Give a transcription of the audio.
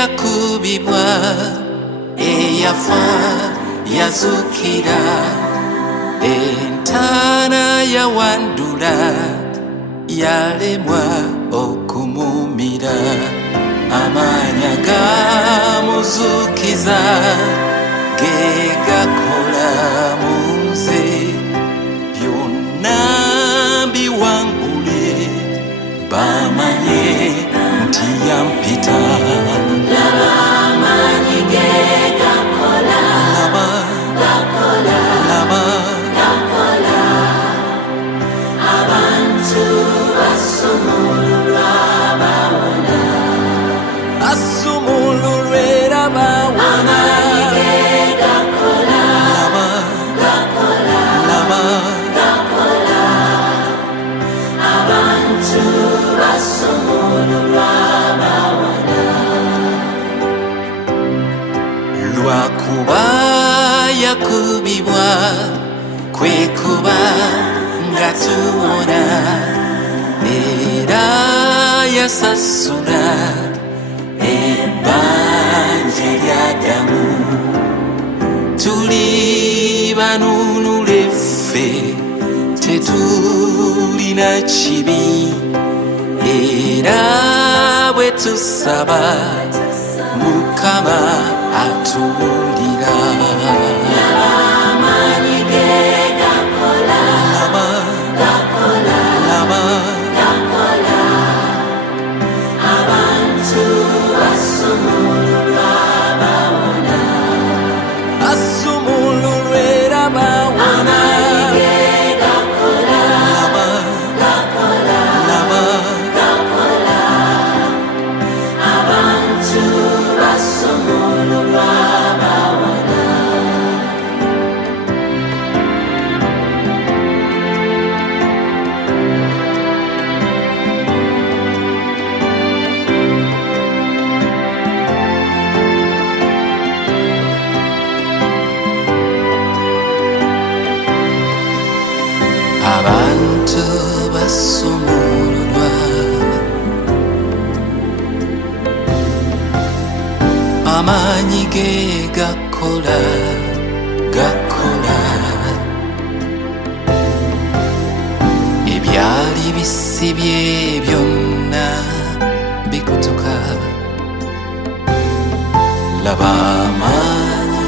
yakubibwa eyafa yazukira entaana yawandula yalemwa okumumira amaanyi agamuzukiza ge gakola mu nze byonna mbiwangule bamanye nti yampita laba amaanyi ge gakola abantu basumululwa bawona asumululwe era bawona amaanyi ge gakola abantu basumululwa bawona lwakuba yakubibwa kwekuba nga tuwona era yasasula ebbanja eryaddamu tuli banunule ffe tetulina kibi era bwe tusaba Mukama atuwulira amaanyi ge gakola abantu basumululwa bawona asumululwe era bawona amaanyi ge gakola abantu basumululwa bawona abantu basumululwa amaanyi ge gakola ebyali bisibye byonna bikutuka laba amaanyi